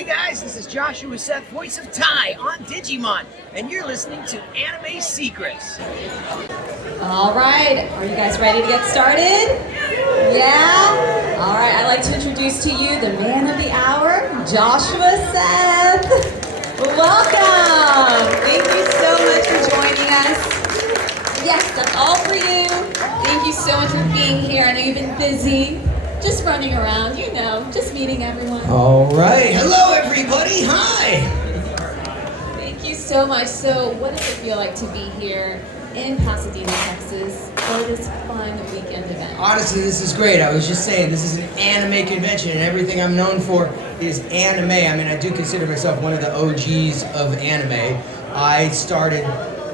Hey guys, this is Joshua Seth, voice of Tai on Digimon, and you're listening to Anime Secrets. All right, are you guys ready to get started? Yeah? All right, I'd like to introduce to you the man of the hour, Joshua Seth. Welcome. Thank you so much for joining us. Yes, that's all for you. Thank you so much for being here. I know you've been busy. Just running around, you know, just meeting everyone. All right. Hello, everybody. Hi. Thank you so much. So what does it feel like to be here in Pasadena, Texas for this fun weekend event? Honestly, this is great. I was just saying, this is an anime convention, and everything I'm known for is anime. I mean, I do consider myself one of the OGs of anime. I started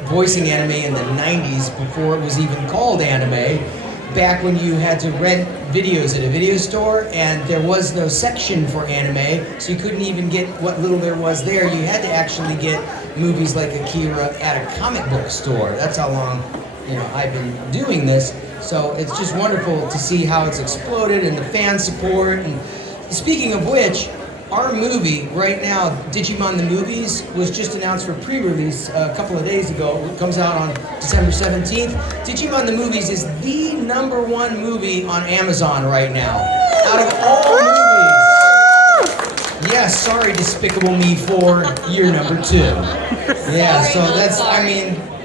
voicing anime in the 90s before it was even called anime. Back when you had to rent videos at a video store and there was no section for anime, so you couldn't even get what little there was there. You had to actually get movies like Akira at a comic book store. That's how long, I've been doing this. So it's just wonderful to see how it's exploded and the fan support. And speaking of which, our movie right now, Digimon the Movies, was just announced for pre-release a couple of days ago. It comes out on December 17th. Digimon the Movies is the #1 movie on Amazon right now. Out of all movies. Yes, sorry, Despicable Me 4, you're #2. Yeah, so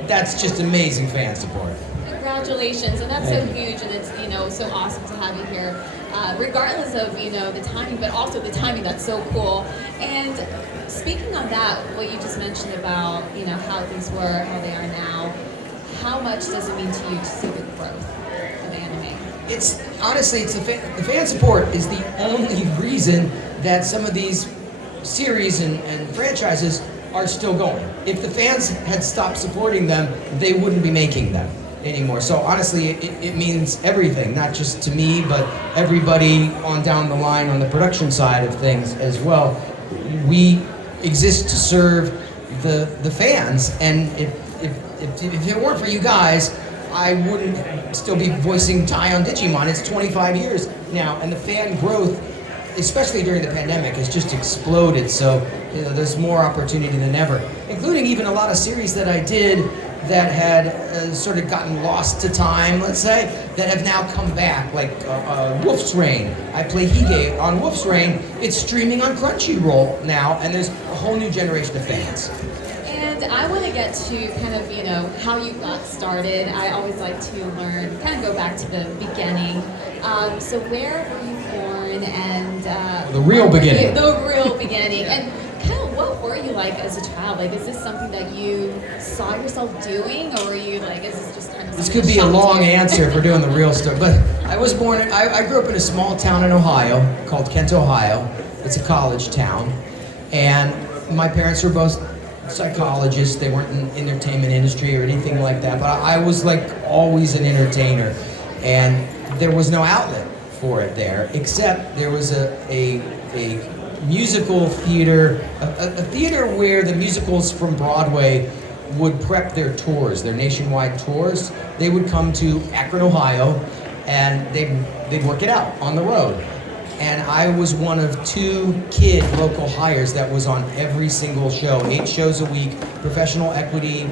that's just amazing fan support. Congratulations, and that's so huge, and it's so awesome to have you here. Regardless of the timing, but also the timing that's so cool. And speaking on that, what you just mentioned about how things were, how they are now, how much does it mean to you to see the growth of anime? It's honestly, the fan support is the only reason that some of these series and franchises are still going. If the fans had stopped supporting them, they wouldn't be making them anymore. So honestly, it means everything, not just to me, but everybody on down the line on the production side of things as well. We exist to serve the fans, and if it weren't for you guys, I wouldn't still be voicing Tai on Digimon. It's 25 years now, and the fan growth, especially during the pandemic, has just exploded. So there's more opportunity than ever, including even a lot of series that I did that had sort of gotten lost to time, let's say, that have now come back, like Wolf's Rain. I play Hige on Wolf's Rain. It's streaming on Crunchyroll now, and there's a whole new generation of fans. And I want to get to kind of, how you got started. I always like to learn, kind of go back to the beginning. So where were you born, and the real beginning. The real beginning. And kind of what were you like as a child? Like, is this something that you saw yourself doing, or were you like, is this just kind of... This could be a long answer if we're doing the real story, but I grew up in a small town in Ohio called Kent, Ohio. It's a college town, and my parents were both psychologists. They weren't in the entertainment industry or anything like that, but I was like always an entertainer, and there was no outlet for it there, except there was a musical theater, a theater where the musicals from Broadway would prep their tours, their nationwide tours. They would come to Akron, Ohio, and they'd work it out on the road. And I was one of 2 kid local hires that was on every single show, 8 shows a week, professional equity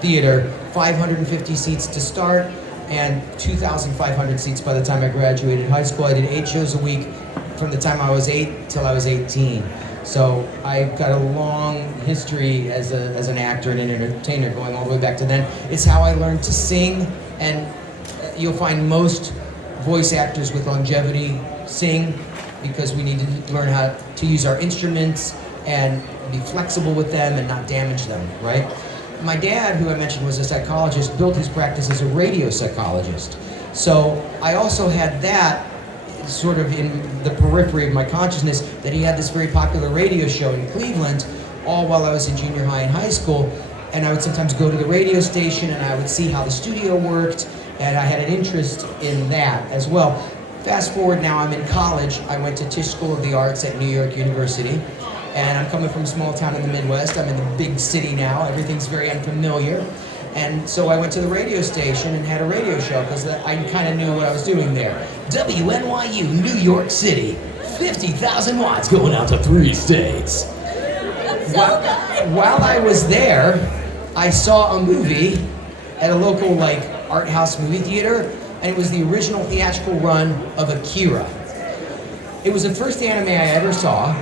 theater, 550 seats to start, and 2,500 seats by the time I graduated high school. I did 8 shows a week from the time I was 8 till I was 18. So I've got a long history as an actor and an entertainer going all the way back to then. It's how I learned to sing, and you'll find most voice actors with longevity sing because we need to learn how to use our instruments and be flexible with them and not damage them, right? My dad, who I mentioned was a psychologist, built his practice as a radio psychologist. So I also had that sort of in the periphery of my consciousness, that he had this very popular radio show in Cleveland, all while I was in junior high and high school. And I would sometimes go to the radio station and I would see how the studio worked, and I had an interest in that as well. Fast forward now, I'm in college. I went to Tisch School of the Arts at New York University, and I'm coming from a small town in the Midwest. I'm in the big city now. Everything's very unfamiliar. And so I went to the radio station and had a radio show because I kind of knew what I was doing there. WNYU, New York City, 50,000 watts going out to 3 states. That's so good. While I was there, I saw a movie at a local like art house movie theater, and it was the original theatrical run of Akira. It was the first anime I ever saw.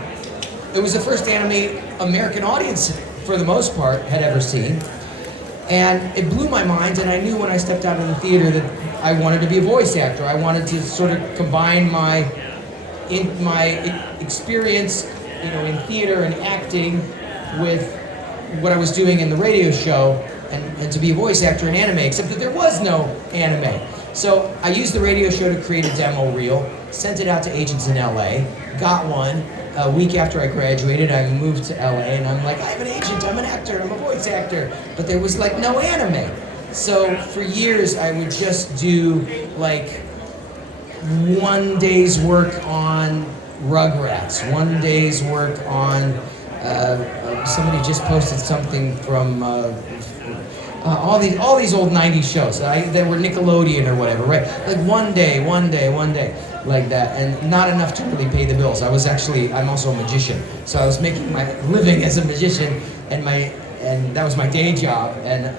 It was the first anime American audience, for the most part, had ever seen. And it blew my mind, and I knew when I stepped out of the theater that I wanted to be a voice actor. I wanted to sort of combine my experience, in theater and acting with what I was doing in the radio show, and to be a voice actor in anime, except that there was no anime. So I used the radio show to create a demo reel, sent it out to agents in LA, got one. A week after I graduated, I moved to LA, and I'm like, I have an agent, I'm an actor, I'm a voice actor. But there was like no anime. So for years, I would just do like one day's work on Rugrats, one day's work on, somebody just posted something from all these old 90s shows that were Nickelodeon or whatever, right? Like one day, like that, and not enough to really pay the bills. I'm also a magician, so I was making my living as a magician, and that was my day job, and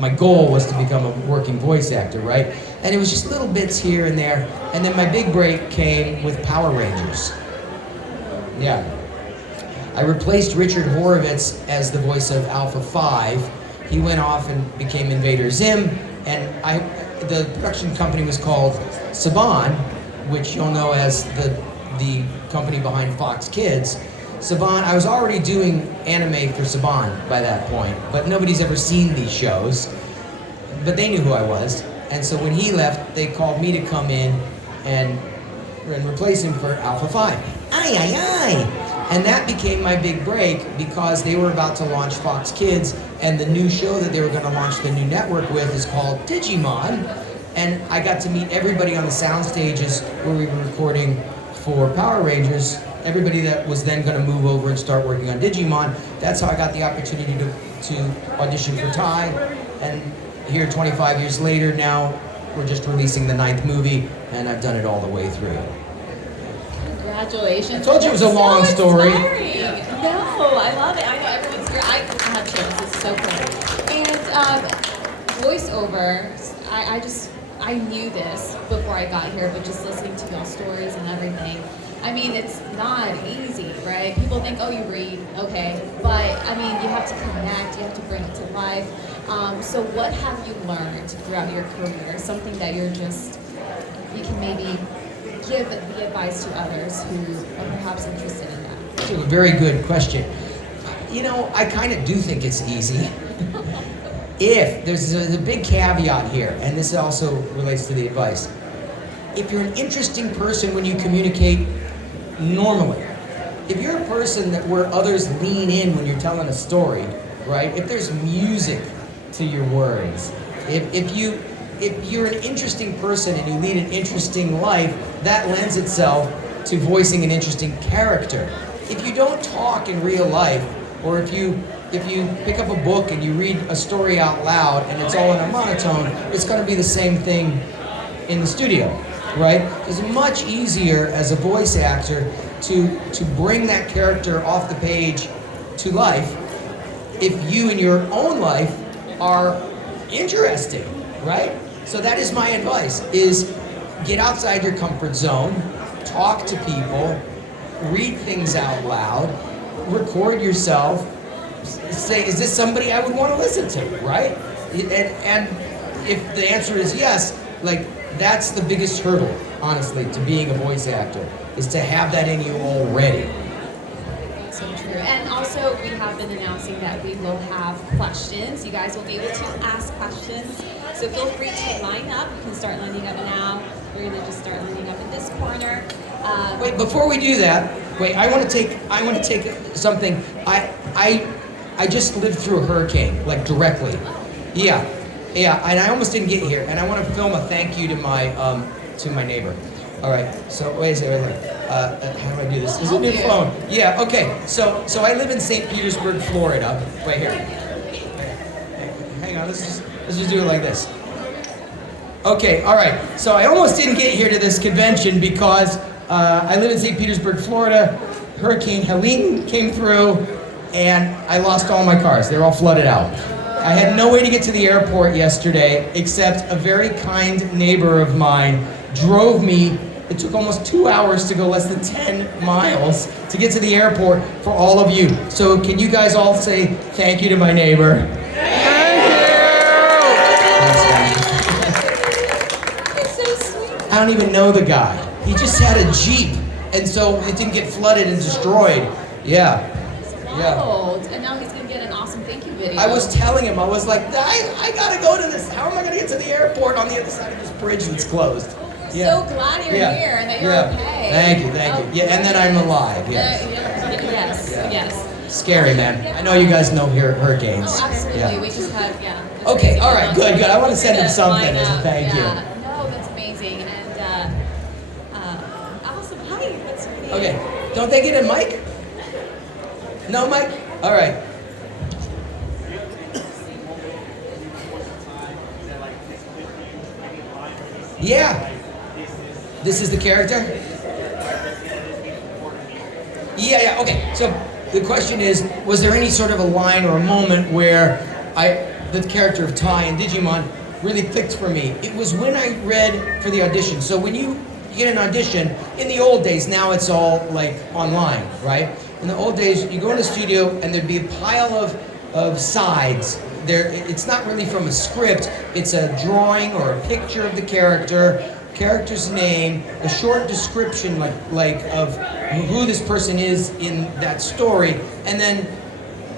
my goal was to become a working voice actor, right? And it was just little bits here and there, and then my big break came with Power Rangers. Yeah. I replaced Richard Horowitz as the voice of Alpha 5. He went off and became Invader Zim, and the production company was called Saban, which you'll know as the company behind Fox Kids. Saban, I was already doing anime for Saban by that point, but nobody's ever seen these shows. But they knew who I was, and so when he left, they called me to come in and replace him for Alpha 5. Aye, aye, aye! And that became my big break because they were about to launch Fox Kids, and the new show that they were going to launch the new network with is called Digimon. And I got to meet everybody on the sound stages where we were recording for Power Rangers, everybody that was then going to move over and start working on Digimon. That's how I got the opportunity to audition for Tai. And here 25 years later now, we're just releasing the 9th movie, and I've done it all the way through. Congratulations. I told you it was a long story. No, I love it. I know everyone's here. I have chills. It's so cool. And voiceover, I knew this before I got here, but just listening to y'all's stories and everything, I mean, it's not easy, right? People think, oh, you read, okay. But, I mean, you have to connect, you have to bring it to life. So what have you learned throughout your career? Something that you can maybe give the advice to others who are perhaps interested in that? That's a very good question. I kind of do think it's easy. If there's a big caveat here, and this also relates to the advice. If you're an interesting person when you communicate normally, if you're a person where others lean in when you're telling a story, right? If there's music to your words, if you're an interesting person and you lead an interesting life, that lends itself to voicing an interesting character. If you don't talk in real life, or if you pick up a book and you read a story out loud and it's all in a monotone, it's going to be the same thing in the studio, right? It's much easier as a voice actor to bring that character off the page to life if you in your own life are interesting, right? So that is my advice, is get outside your comfort zone, talk to people, read things out loud, record yourself, say, is this somebody I would want to listen to, right? And if the answer is yes, like, that's the biggest hurdle, honestly, to being a voice actor, is to have that in you already. So true. And also, we have been announcing that we will have questions. You guys will be able to ask questions. So feel free to line up. You can start lining up now. We're going to just start lining up in this corner. Wait, before we do that, I want to take something. I just lived through a hurricane, like directly. Yeah, and I almost didn't get here, and I want to film a thank you to my neighbor. All right, so wait a second. How do I do this? Is it a new phone? Yeah, okay. So I live in St. Petersburg, Florida. Right here. Hang on, let's just do it like this. Okay, all right. So I almost didn't get here to this convention because I live in St. Petersburg, Florida. Hurricane Helene came through, and I lost all my cars. They're all flooded out. I had no way to get to the airport yesterday, except a very kind neighbor of mine drove me. It took almost 2 hours to go less than 10 miles to get to the airport for all of you. So can you guys all say thank you to my neighbor? I don't even know the guy. He just had a Jeep, and so it didn't get flooded and destroyed. Yeah. Wild. And now he's going to get an awesome thank you video. I was telling him, I was like, I gotta go to this. How am I gonna get to the airport on the other side of this bridge that's closed? So glad you're here and that you're okay. Thank you. Yeah, and that I'm alive. Yes. Yes. Scary, man. I know you guys know hurricanes. Oh, absolutely. Yeah. We just had, Okay, all right, good. I want to send him something as a thank you. No, that's amazing. And awesome. Hi, what's your name? Okay, don't they get a mic? No mic? All right. Yeah. This is the character? Yeah, okay. So the question is, was there any sort of a line or a moment where the character of Ty in Digimon really clicked for me? It was when I read for the audition. So when you get an audition, in the old days, now it's all like online, right? In the old days, you go in the studio and there'd be a pile of sides. It's not really from a script, it's a drawing or a picture of the character's name, a short description like of who this person is in that story, and then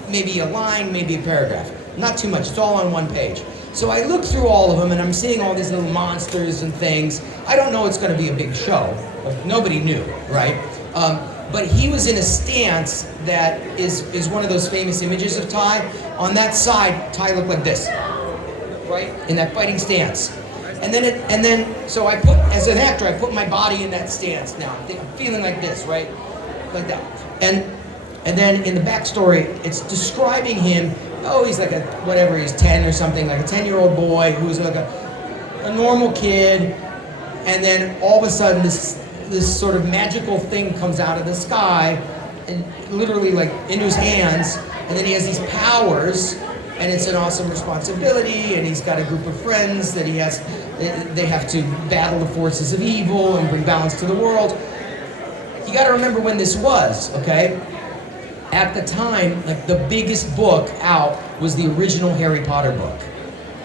maybe a line, maybe a paragraph. Not too much, it's all on one page. So I look through all of them and I'm seeing all these little monsters and things. I don't know it's gonna be a big show. Nobody knew, right? But he was in a stance that is one of those famous images of Ty. On that side, Ty looked like this, right? In that fighting stance. And then, so I put, as an actor, I put my body in that stance now. I'm feeling like this, right? Like that. And then in the backstory, it's describing him, he's like he's 10 or something, like a 10-year-old boy who's like a normal kid. And then all of a sudden, this sort of magical thing comes out of the sky and literally like into his hands, and then he has these powers, and it's an awesome responsibility, and he's got a group of friends that they have to battle the forces of evil and bring balance to the world. You got to remember when this was, okay? At the time, like the biggest book out was the original Harry Potter book.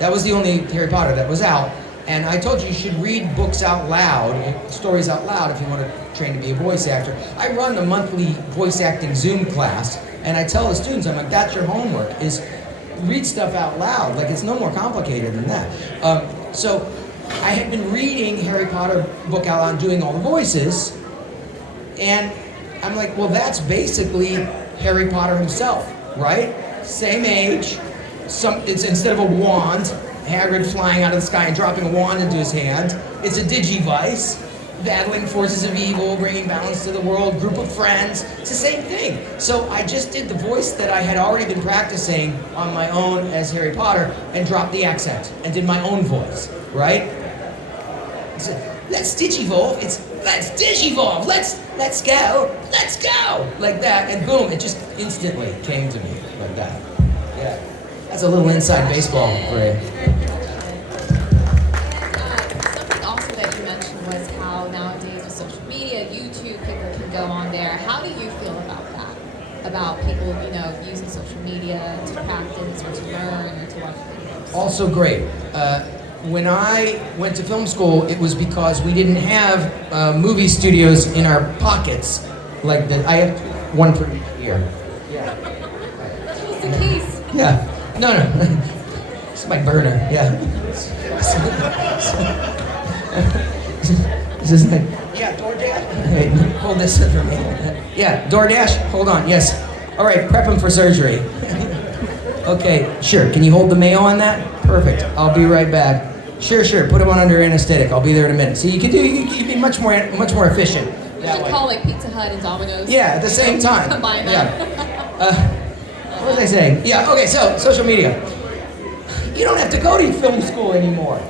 That was the only Harry Potter that was out. And I told you should read books out loud, stories out loud if you want to train to be a voice actor. I run a monthly voice acting Zoom class, and I tell the students, I'm like, that's your homework, is read stuff out loud. Like, it's no more complicated than that. So I had been reading Harry Potter book out loud and doing all the voices, and I'm like, well, that's basically Harry Potter himself, right? Same age, it's instead of a wand, Hagrid flying out of the sky and dropping a wand into his hand. It's a digivice, battling forces of evil, bringing balance to the world, group of friends. It's the same thing. So I just did the voice that I had already been practicing on my own as Harry Potter and dropped the accent and did my own voice, right? So, let's digivolve. Let's digivolve. Let's go. Like that, and boom, it just instantly came to me like that. Yeah. That's a little inside baseball for you. Something also that you mentioned was how nowadays with social media, YouTube, people can go on there. How do you feel about that? About people, using social media to practice or to learn or to watch videos? Also great. When I went to film school, it was because we didn't have movie studios in our pockets like that. I have one for each ear. Yeah. Just in case. Yeah. No. It's my burner. Yeah. Is this like, yeah, DoorDash? Hey, hold this for me. Yeah, DoorDash? Hold on, yes. All right, prep him for surgery. Okay, sure. Can you hold the mayo on that? Perfect. I'll be right back. Sure. Put him on under anesthetic. I'll be there in a minute. So you can be much more efficient. You should call like Pizza Hut and Domino's. Yeah, at the same time. Combine them. Yeah. What was I saying? Yeah, okay, so social media. You don't have to go to film school anymore.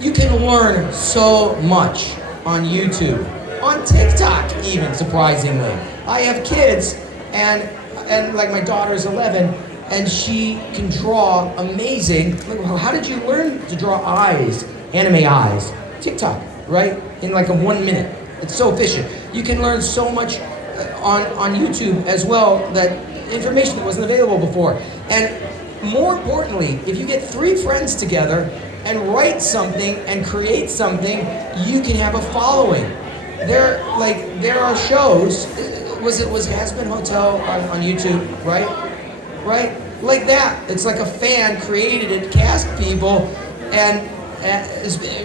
You can learn so much on YouTube. on TikTok even, surprisingly. I have kids, and like my daughter's 11, and she can draw amazing. How did you learn to draw eyes, anime eyes? TikTok, right? In like a 1 minute. It's so efficient. You can learn so much on YouTube as well, that information that wasn't available before. And more importantly, if you get 3 friends together and write something and create something, you can have a following. There are shows. Was Has Been Hotel on YouTube, right? Right? Like that. It's like a fan created it, cast people, and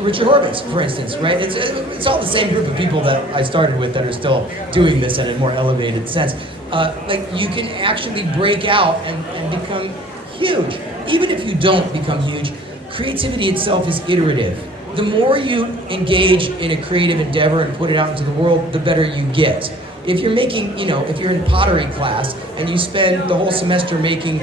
Richard Horvitz, for instance, right? It's all the same group of people that I started with that are still doing this in a more elevated sense. Like you can actually break out and become huge. Even if you don't become huge, creativity itself is iterative. The more you engage in a creative endeavor and put it out into the world, the better you get. If you're making, if you're in pottery class and you spend the whole semester making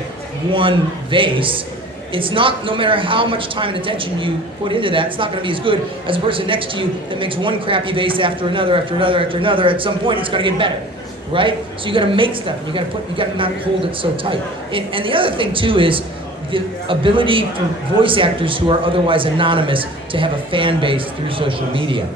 one vase, it's not, no matter how much time and attention you put into that, it's not going to be as good as a person next to you that makes one crappy vase after another, after another, after another. At some point, it's going to get better, right? So you got to make stuff. You got to not hold it so tight. And the other thing too is the ability for voice actors who are otherwise anonymous to have a fan base through social media.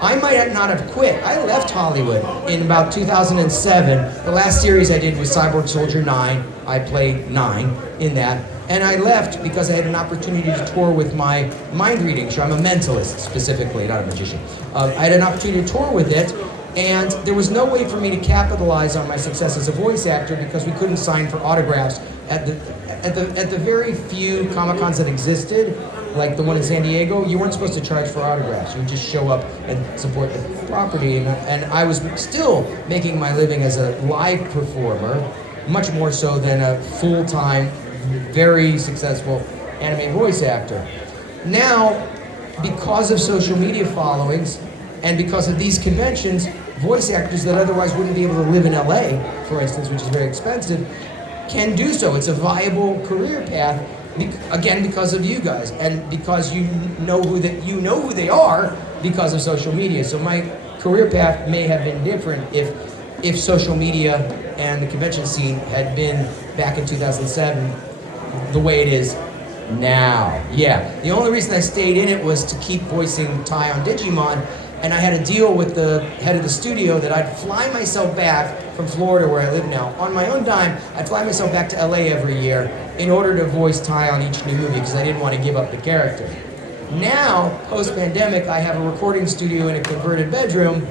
I might not have quit. I left Hollywood in about 2007. The last series I did was Cyborg Soldier 9. I played 9 in that. And I left because I had an opportunity to tour with my mind reading show. I'm a mentalist specifically, not a magician. I had an opportunity to tour with it, and there was no way for me to capitalize on my success as a voice actor because we couldn't sign for autographs at the very few Comic-Cons that existed, like the one in San Diego. You weren't supposed to charge for autographs. You would just show up and support the property. And I was still making my living as a live performer, much more so than a full-time, very successful anime voice actor. Now, because of social media followings and because of these conventions, voice actors that otherwise wouldn't be able to live in LA, for instance, which is very expensive, can do so. It's a viable career path, again, because of you guys, and because you know who they are because of social media. So my career path may have been different if social media and the convention scene had been back in 2007 the way it is now. Yeah, the only reason I stayed in it was to keep voicing Ty on Digimon, and I had a deal with the head of the studio that I'd fly myself back from Florida, where I live now, on my own dime. I'd fly myself back to LA every year in order to voice Ty on each new movie because I didn't want to give up the character. Now, post-pandemic, I have a recording studio in a converted bedroom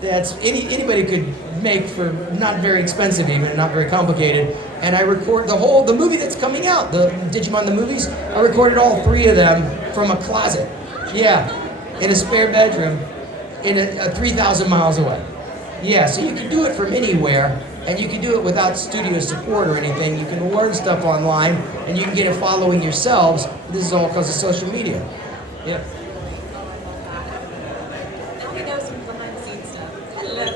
that's anybody could make for not very expensive even, not very complicated. And I record the movie that's coming out, the Digimon the movies. I recorded all 3 of them from a closet. Yeah, in a spare bedroom, in a 3,000 miles away. Yeah, so you can do it from anywhere, and you can do it without studio support or anything. You can learn stuff online, and you can get a following yourselves. This is all because of social media. Yeah. Now we know some behind the scenes stuff. Hello.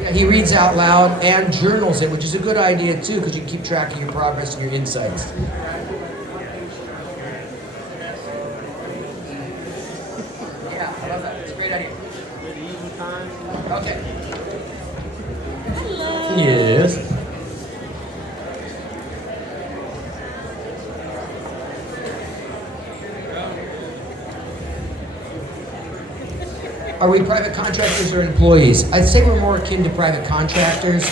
Yeah, he reads out loud and journals it, which is a good idea too, because you can keep track of your progress and your insights. Yeah, I love that. It's a great idea. Okay. Hello. Yes. Are we private contractors or employees? I'd say we're more akin to private contractors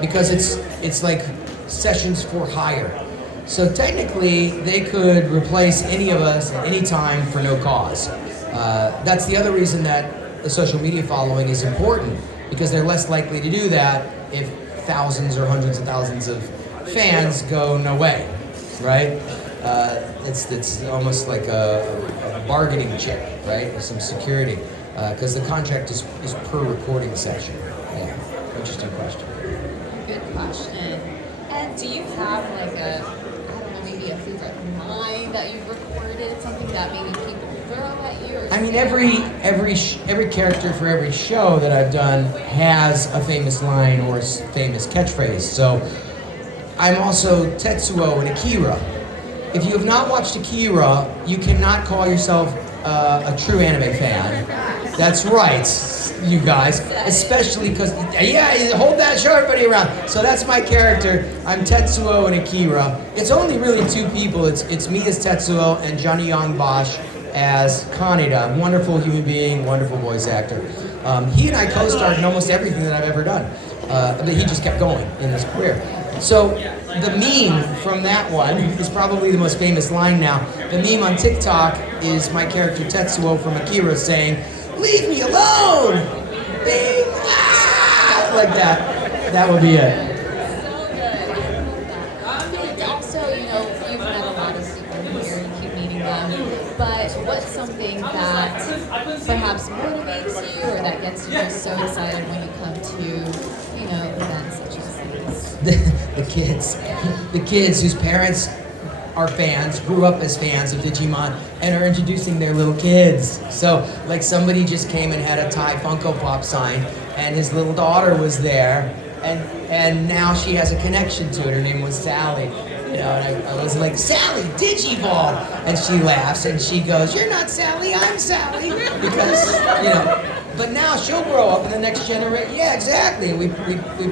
because it's like sessions for hire. So technically, they could replace any of us at any time for no cause. That's the other reason that the social media following is important, because they're less likely to do that if thousands or hundreds of thousands of fans go no way, right? It's almost like a bargaining chip, right? With some security. Because the contract is per recording session. Yeah, interesting question. Good question. And do you have like I don't know, maybe a favorite line that you've recorded, something that maybe people throw at you? Or I mean, every character for every show that I've done has a famous line or a famous catchphrase. So I'm also Tetsuo in Akira. If you have not watched Akira, you cannot call yourself a true anime fan. That's right, you guys. Especially because, yeah, hold that show everybody around. So that's my character. I'm Tetsuo in Akira. It's only really two people. It's me as Tetsuo and Johnny Young Bosch as Kaneda. Wonderful human being, wonderful voice actor. He and I co-starred in almost everything that I've ever done. But he just kept going in his career. So the meme from that one is probably the most famous line now. The meme on TikTok is my character Tetsuo from Akira saying, "Leave me alone! Bing! Ah!" Like that. That would be it. So good. And also, you've met a lot of people here, you keep meeting them, but what's something that perhaps motivates you or that gets you just so excited when you come to, events such as these? The kids whose parents are fans, grew up as fans of Digimon, and are introducing their little kids. So, like somebody just came and had a Thai Funko Pop sign, and his little daughter was there, and now she has a connection to it. Her name was Sally. And I was like, "Sally, Digiball!" And she laughs, and she goes, "You're not Sally, I'm Sally." Because, but now she'll grow up in the next generation. Yeah, exactly. We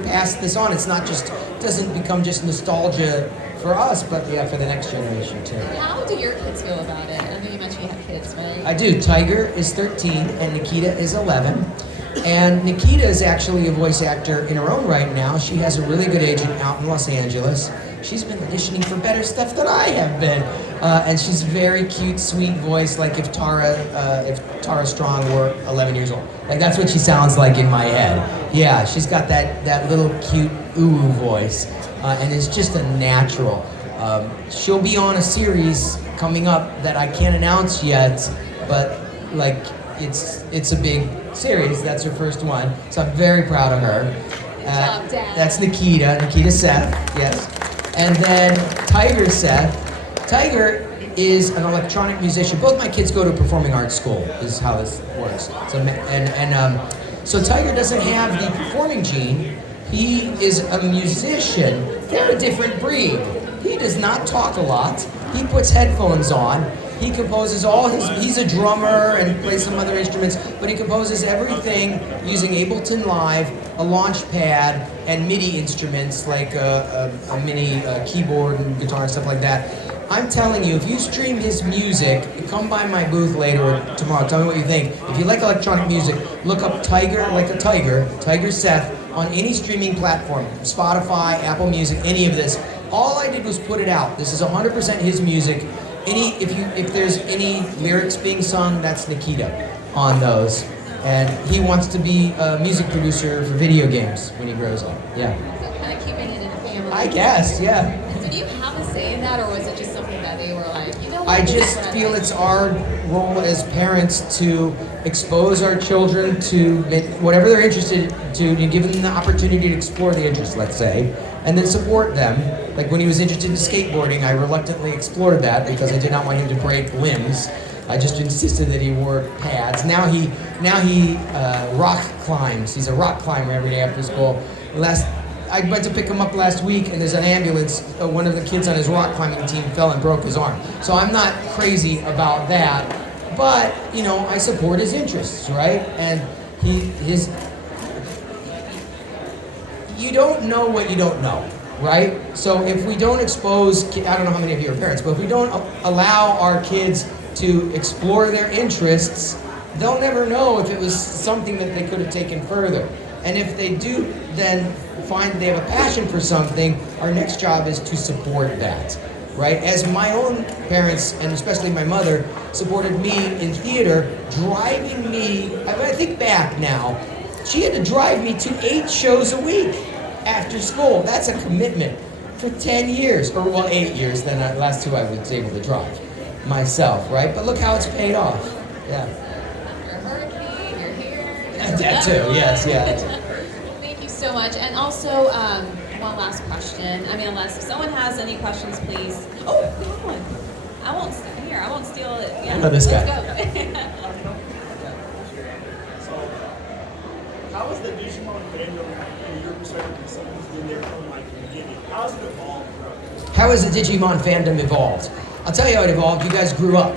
pass this on. It's not just, doesn't become just nostalgia for us, but yeah, for the next generation too. How do your kids feel about it? I know you mentioned you have kids, right? I do. Tiger is 13 and Nikita is 11. And Nikita is actually a voice actor in her own right now. She has a really good agent out in Los Angeles. She's been auditioning for better stuff than I have been. And she's very cute, sweet voice, like if Tara Strong were 11 years old. Like that's what she sounds like in my head. Yeah, she's got that little cute ooh voice. And it's just a natural. She'll be on a series coming up that I can't announce yet, but like it's a big series. That's her first one, so I'm very proud of her. Good job, Dad. That's Nikita Seth, yes. And then Tiger Seth. Tiger is an electronic musician. Both my kids go to performing arts school, is how this works. So Tiger doesn't have the performing gene. He is a musician. They're a different breed. He does not talk a lot. He puts headphones on. He composes he's a drummer and plays some other instruments, but he composes everything using Ableton Live, a launch pad, and MIDI instruments like a mini keyboard and guitar and stuff like that. I'm telling you, if you stream his music, come by my booth later or tomorrow, tell me what you think. If you like electronic music, look up Tiger like a Tiger, Tiger Seth, on any streaming platform, Spotify, Apple Music, any of this. All I did was put it out. This is 100% his music. If there's any lyrics being sung, that's Nikita on those. And he wants to be a music producer for video games when he grows up. Yeah. So kind of keeping it in the family. I guess, yeah. Did you have a say in that, or was it just something that they were like, what? I just feel it's our role as parents to expose our children to whatever they're interested to, and give them the opportunity to explore the interest, let's say, and then support them. Like when he was interested in skateboarding, I reluctantly explored that because I did not want him to break limbs. I just insisted that he wore pads. Now he rock climbs. He's a rock climber every day after school. I went to pick him up last week, and there's an ambulance. One of the kids on his rock climbing team fell and broke his arm. So I'm not crazy about that, but I support his interests, right? And you don't know what you don't know, right? So if we don't expose, I don't know how many of you are parents, but if we don't allow our kids to explore their interests, they'll never know if it was something that they could have taken further. And if they do then find they have a passion for something, our next job is to support that, right? As my own parents, and especially my mother, supported me in theater, driving me, I think back now, she had to drive me to 8 shows a week after school. That's a commitment for 10 years, or 8 years, then the last 2 I was able to drive myself, right? But look how it's paid off, yeah. After a hurricane, you're here. That too, yes, yeah. Thank you so much. And also, one last question. Unless if someone has any questions, please. Oh, we have one. I won't steal it. Yeah, I know this guy. Let's go. So, how is the Digimon fandom, from your perspective, as someone who's been there from like the beginning, how has it evolved how has the Digimon fandom evolved? I'll tell you how it evolved. You guys grew up.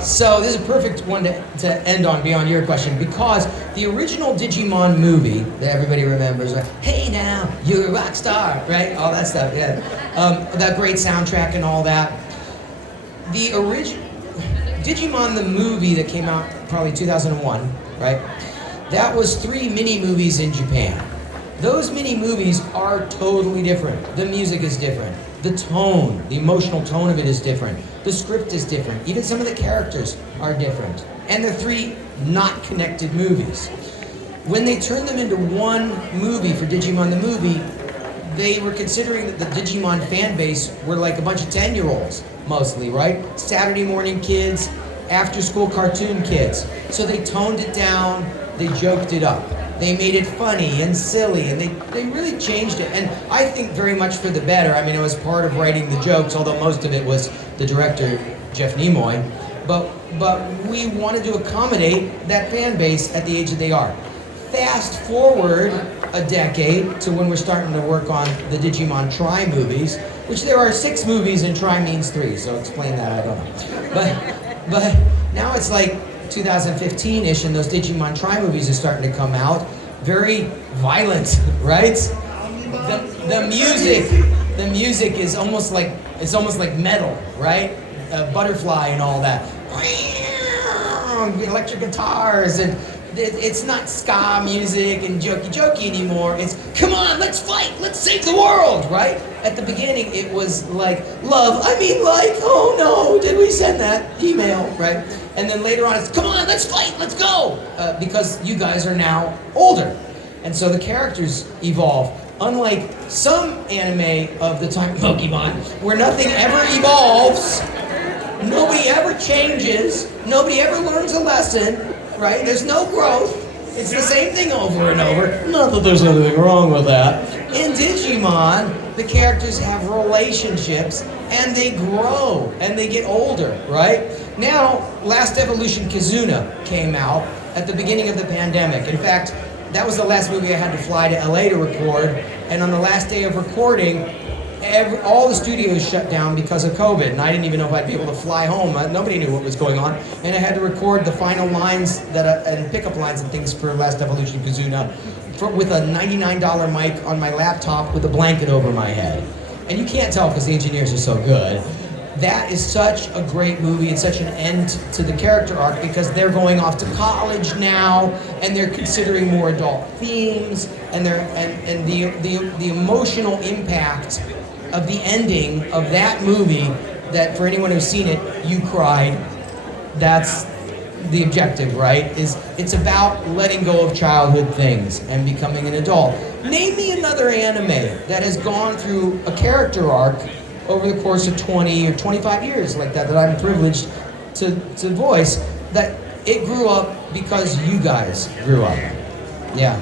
So this is a perfect one to end on beyond your question, because the original Digimon movie that everybody remembers, like, hey now, you're a rock star, right? All that stuff, yeah. That great soundtrack and all that. The original Digimon, the movie that came out probably 2001, right? That was 3 mini movies in Japan. Those mini movies are totally different. The music is different. The tone, the emotional tone of it is different. The script is different. Even some of the characters are different. And they're 3 not connected movies. When they turned them into one movie for Digimon the movie, they were considering that the Digimon fan base were like a bunch of 10-year-olds, mostly, right? Saturday morning kids, after-school cartoon kids. So they toned it down, they joked it up. They made it funny and silly, and they really changed it. And I think very much for the better. I mean, it was part of writing the jokes, although most of it was the director, Jeff Nimoy. But we wanted to accommodate that fan base at the age that they are. Fast forward a decade to when we're starting to work on the Digimon Tri movies, which there are 6 movies and Tri means 3, so explain that, I don't know. But now it's like 2015-ish, and those Digimon Tri movies are starting to come out. Very violent, right? The music is almost like metal, right? Butterfly and all that. Electric guitars, and it's not ska music and jokey anymore. It's, come on, let's fight, let's save the world, right? At the beginning, it was like, love, oh no, did we send that email, right? And then later on, it's, come on, let's fight, let's go, because you guys are now older. And so the characters evolve. Unlike some anime of the time, Pokemon, where nothing ever evolves, nobody ever changes, nobody ever learns a lesson, right? There's no growth. It's the same thing over and over. Not that there's anything wrong with that. In Digimon, the characters have relationships, and they grow, and they get older, right? Now, Last Evolution Kizuna came out at the beginning of the pandemic. In fact, that was the last movie I had to fly to LA to record, and on the last day of recording, all the studios shut down because of COVID, and I didn't even know if I'd be able to fly home. Nobody knew what was going on, and I had to record the final lines and pickup lines and things for Last Evolution Kizuna with a $99 mic on my laptop with a blanket over my head. And you can't tell because the engineers are so good. That is such a great movie and such an end to the character arc, because they're going off to college now and they're considering more adult themes, and the emotional impact of the ending of that movie, that for anyone who's seen it, you cried. That's the objective, right? It's about letting go of childhood things and becoming an adult. Name me another anime that has gone through a character arc over the course of 20 or 25 years like that I'm privileged to voice, that it grew up because you guys grew up. Yeah.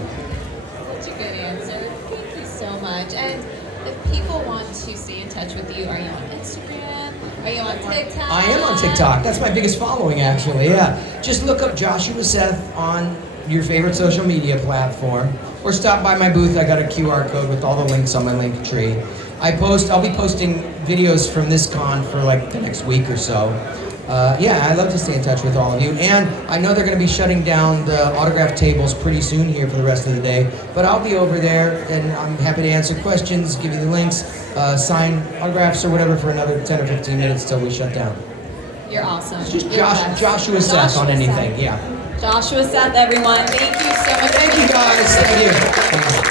Such a good answer. Thank you so much. And if people want to stay in touch with you, are you on Instagram? Are you on TikTok? I am on TikTok. That's my biggest following, actually, yeah. Just look up Joshua Seth on your favorite social media platform, or stop by my booth. I got a QR code with all the links on my link tree. I'll be posting videos from this con for like the next week or so. Yeah, I love to stay in touch with all of you. And I know they're going to be shutting down the autograph tables pretty soon here for the rest of the day. But I'll be over there, and I'm happy to answer questions, give you the links, sign autographs or whatever for another 10 or 15 minutes till we shut down. You're awesome. It's just Joshua Seth on anything, yeah. Joshua Seth, everyone. Thank you so much. Thank you, guys. Thank you.